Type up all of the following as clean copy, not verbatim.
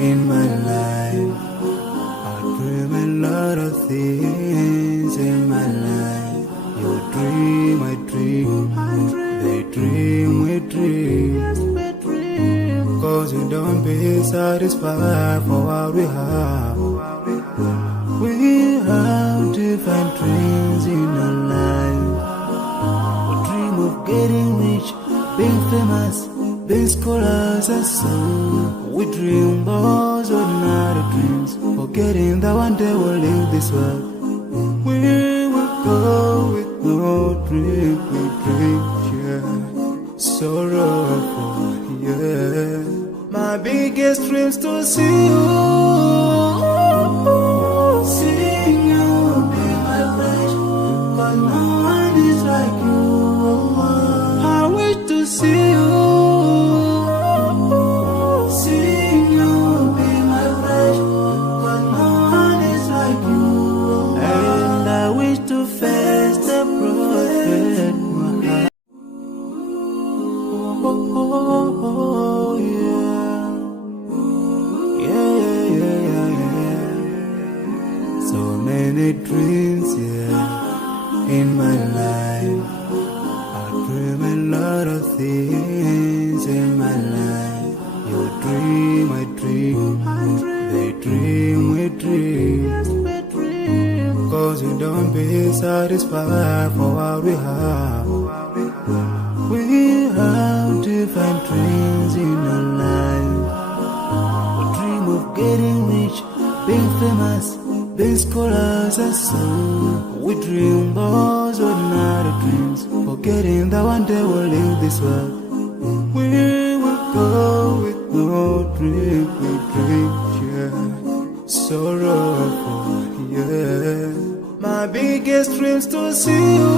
in my life. I dream a lot of things in my life. You dream, I dream, they dream, we dream. Cause we don't be satisfied for what we have. We have different dreams in our life. We dream of getting rich, being famous, being scholars and so. We dream those ordinary dreams, forgetting that one day we'll leave this world. We will go with no dream, we dream, yeah. Sorrowful, yeah. My biggest dreams to see you, seeing you be my flesh, but no one is like you. I wish to see you, seeing you be my flesh, but no one is like you. And I wish to face the prophet Muhammad. Oh, yeah. So many dreams, yeah, in my life. I dream a lot of things in my life. You dream, I dream, they dream, we dream. Cause we don't be satisfied for what we have. We have different dreams in our life. We dream of getting rich, being famous, being scholars and so. We dream those ordinary dreams, forgetting that one day we'll leave this world. We will go with no dream, we dream, yeah. Sorrowful, yeah. My biggest dreams to see you,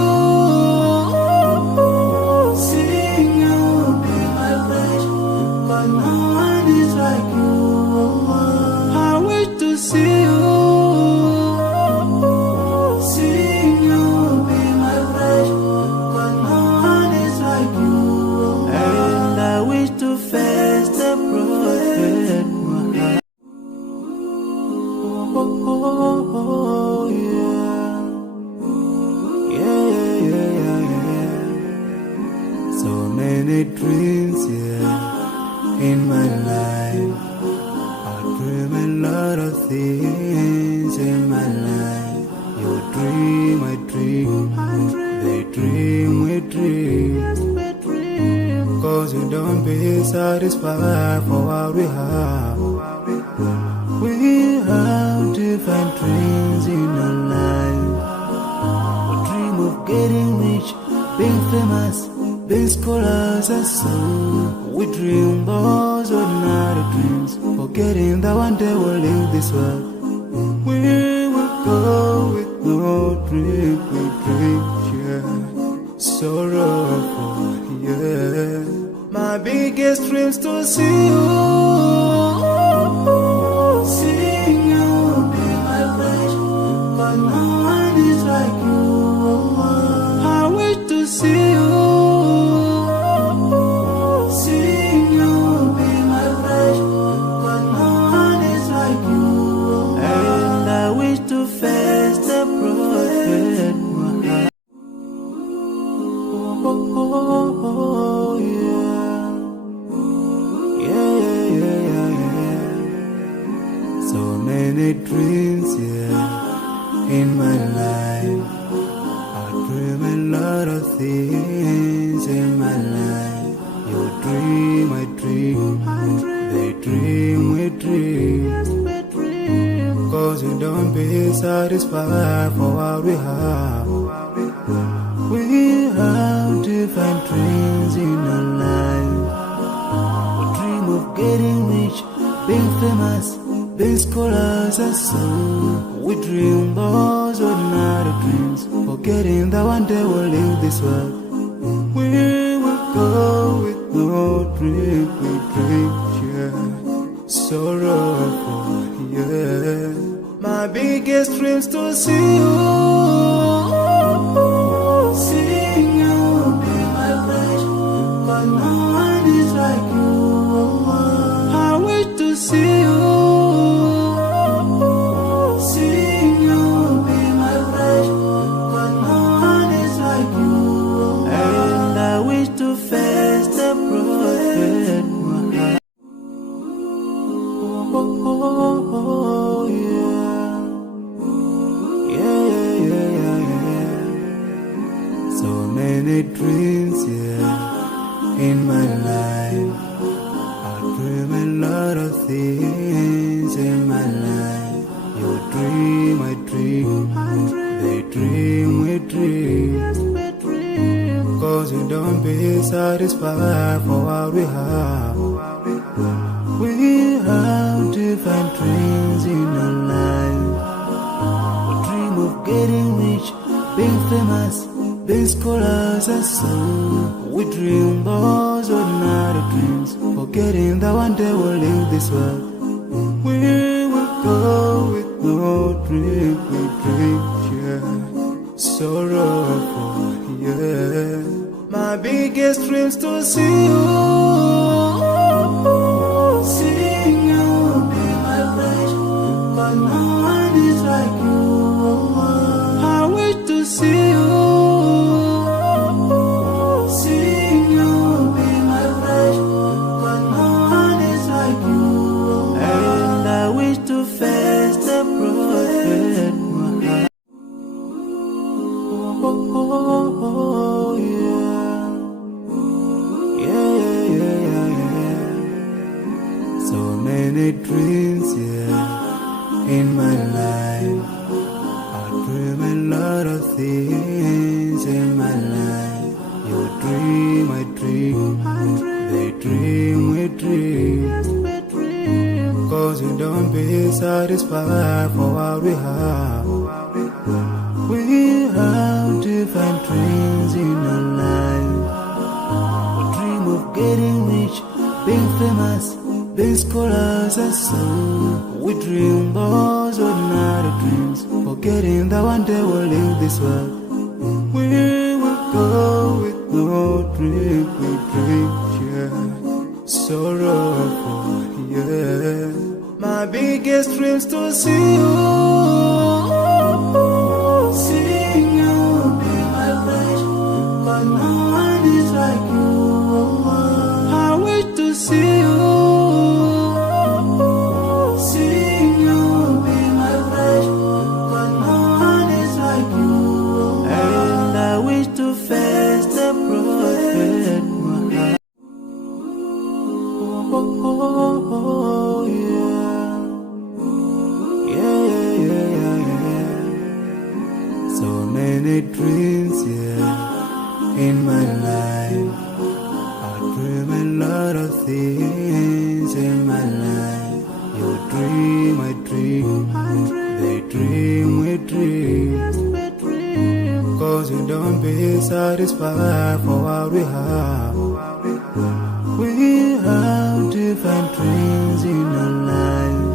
seeing you be my flesh, but no one is like you. I wish to see you, seeing you be my flesh, but no one is like you. And I wish to face the prophet Muhammad. Oh, yeah. So many dreams, yeah, in my life. I dream a lot of things in my life. You dream, I dream, they dream, we dream. Cause we don't be satisfied for what we have. We have different dreams in our life. We dream of getting rich, being famous, being scholars and so. We dream those ordinary dreams, forgetting that one day we'll leave this world. We will go with no dream, we dream, yeah. Sorrowful, yeah. My biggest dreams to see you, seeing you be my flesh, but no one is like you. I wish to see you, seeing you be my flesh, but no one is like you. And I wish to face the prophet Muhammad. Oh, yeah. So many dreams, yeah, in my life. I dream a lot of things in my life. You dream, I dream, they dream, we dream. Cause we don't be satisfied for what we have. We have different dreams in our life. We dream of getting rich, being famous, being scholars and so. We dream those ordinary dreams, forgetting that one day we'll leave this world. We will go with no dream, we dream, yeah. Sorrowful, yeah. My biggest dreams to see you, seeing you be my flesh, but no one is like you. I wish to see you. Oh, yeah. Yeah, yeah, yeah, yeah. So many dreams, yeah, in my life. I dream a lot of things in my life. You dream, I dream. They dream, we dream. Cause we don't be satisfied for what we have. We have different dreams in our life. We dream of getting rich, being famous, being scholars and so. We dream those ordinary dreams, forgetting that one day we'll leave this world. We will go with no dream, we dream, yeah. Sorrowful, yeah. My biggest dreams to see you. Seeing you be my bride, but no one is like you. I wish to see you. Seeing you be my bride, but no one is like you. And I wish to face the prophet Muhammad. Oh, yeah. Yeah, yeah, yeah, yeah. So many dreams, yeah, in my life. I dream a lot of things in my life. You dream, I dream. They dream, we dream. Cause we don't be satisfied for what we have. We have different dreams in our life. We dream of getting rich, being famous, being scholars and so. We dream those ordinary dreams, forgetting that one day we'll leave this world. We will go with no dream, we dream, yeah. Sorrowful, yeah. My biggest dreams to see you. Seeing you be my bride, but no one is like you. I wish to see you. Seeing you be my bride, but no one is like you. And I wish to face the prophet Muhammad. Oh, yeah. Yeah, yeah, yeah, yeah. So many dreams, yeah, in my life. I dream a lot of things in my life. You dream, I dream. They dream, we dream. Cause we don't be satisfied for what we have. We have different dreams in our life.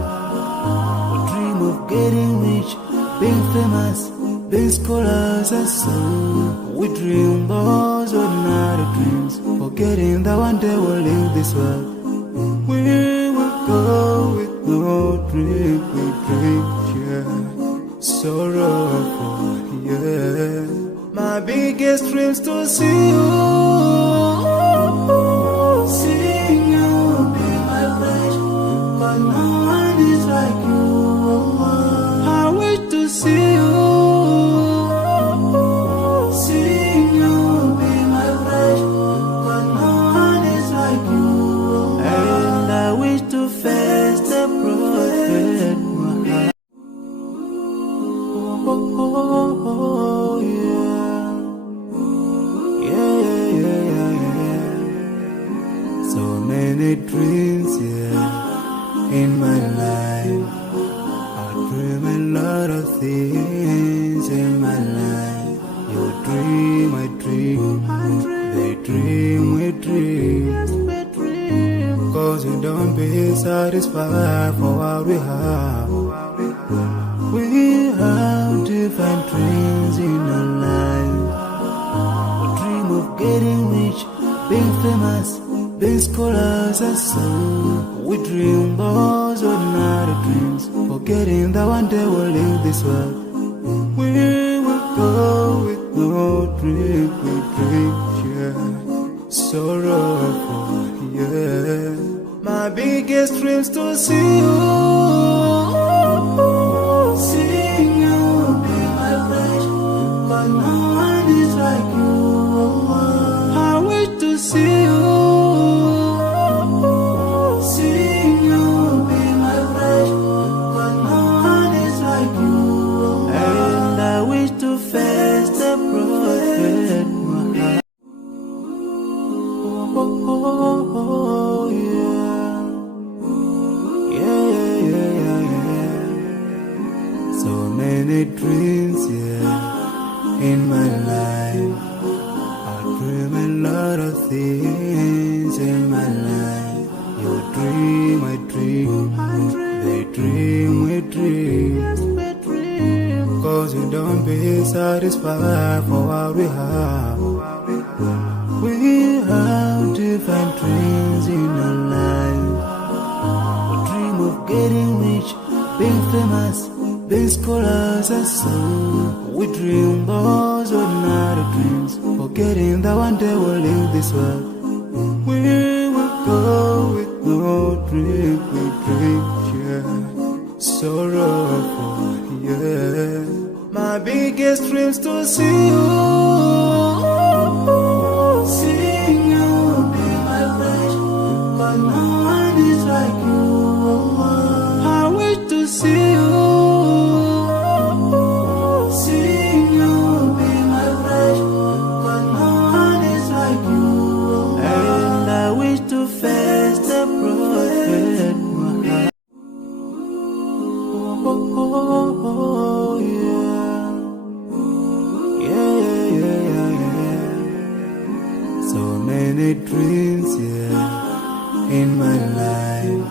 We dream of getting rich, being famous, being scholars and so. We dream those ordinary dreams, forgetting that one day we'll leave this world. We will go with no dream, we dream, yeah. Sorrowful, yeah. My biggest dreams to see you. Seeing you be my bride, but no one is like you. I wish to see you. Seeing you be my bride, but no one is like you. And I wish to face the prophet Muhammad. Oh, yeah. Yeah, yeah, yeah, yeah. So many dreams, yeah, in my life. I dream a lot of things in my life. You dream, I dream. They dream, we dream. Cause we don't be satisfied for what we have. We have different dreams in our life. We dream of getting rich, being famous, being scholars and so. We dream those ordinary dreams, forgetting that one day we'll leave this world. We will go with no dream, we dream, yeah. Sorrowful, yeah. My biggest dreams to see you. Seeing you will be my wish, but no one is like you. I wish to see you. Seeing you will be my wish, but no one is like you. And I wish to face the prophet Muhammad. Oh, yeah. So many dreams, in my life. I dream a lot of things in my life. You dream, I dream. They dream, we dream. Cause we don't be satisfied for what we have. We have different dreams in our life. We dream of getting rich, being famous, being scholars and so. We dream those ordinary dreams, forgetting that one day we'll leave this world. We will go with no dream, we dream, sorrowful, My biggest dreams to see you. Seeing you will be my wish, but no one is like you. I wish to see you. Seeing you will be my wish, but no one is like you. And I wish to face the prophet Muhammad. Oh, So many dreams, in my life.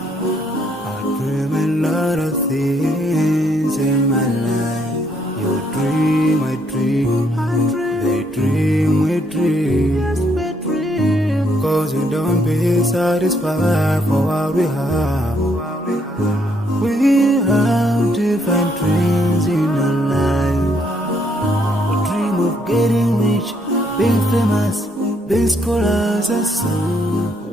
I dream a lot of things in my life. You dream, I dream. They dream, we dream. Cause we don't be satisfied for what we have. We have different dreams in our life. We dream of getting rich, being famous, being scholars and so.